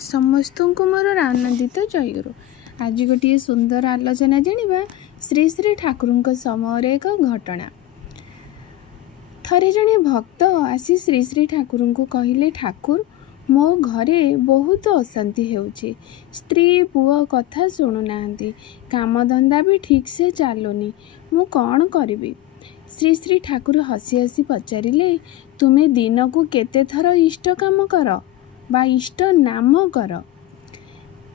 समस्त को मोर आनंदित जयगुरु। आज गोटे सुंदर आलोचना जानिबा श्री श्री ठाकुर समय एक घटना। थरे जड़े भक्त आसी श्री श्री ठाकुर को कहले, ठाकुर मो घरे बहुत अशांति होउछि, स्त्री पुओ कथा शुणुना, काम धंदा भी ठीक से चलुनी, मु कौन करिबी। श्री श्री ठाकुर हसी हसी पचारिले, तुमे दिन को केते थर इष्ट काम कर बा इष्ट नाम कर।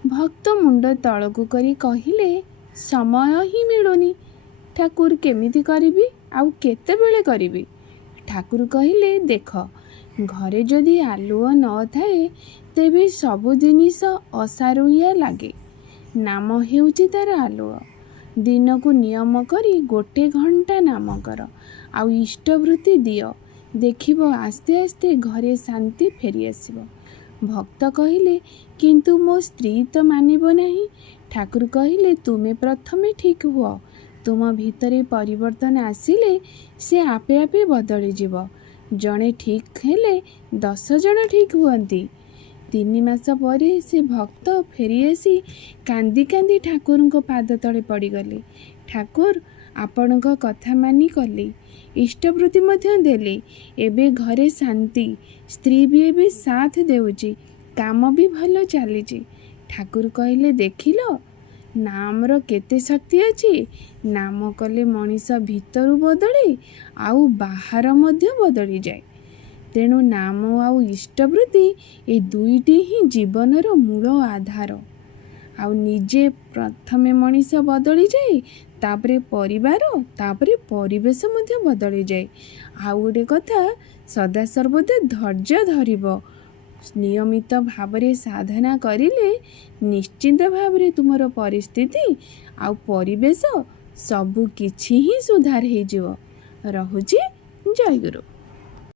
भक्त मुंड तलकू करी कहले, समय ही मिलुनी, ठाकुर केमिति करिबी आउ केते बेले करिबी। ठाकुर कहले, देख घरे जदि आलुओ न थाए तेबे सब जिनिस असारुया लागे, नाम हेउची तार आलुओ। दिन को नियम करी गोटे घंटा नाम कर आउ इष्टवृत्ति दियो, देखिबो आस्ते आस्ते घरे शांति फेरी आसिबो। भक्त कहले, किंतु मो स्त्री तो मानिबो नहीं। ठाकुर कहले, तुमे प्रथमे ठीक हुओ, तुम भितरे परिवर्तन आसिले से आपे आपे बदली जीव। जणे ठीक हेले 10 जण ठीक हुअंती। 3 मास परे से भक्त फेरी आसी कांदी कांदी ठाकुर को पाद तले पड़गले। ठाकुर आपणक कथा मानी कले, इष्टवृत्ति मध्य देले, एबे घरे शांति, स्त्री भी एबे साथ देउची, काम भी भल चली। ठाकुर कहले, देखिलो नामर केते शक्ति अछि। नाम कले मनीष भितरु बदले आउ बाहर मध्य बदली जाए। तेणु नाम आउ इष्टवृत्ति ए दुईटी ही जीवनर मूल आधार। आउ निजे प्रथमे मनीष बदली जाए, तापरे परिवार, तापरे परिवेश मध्य बदली जाए। आउ गोटे कथा, सदा सर्वदा धैर्य धरिबो, नियमित भावरे साधना करिले निश्चिंत भावरे तुमर परिस्थिति आउ परिवेश सबु किछि ही सुधार हो जिवो। रहुछि जय गुरु।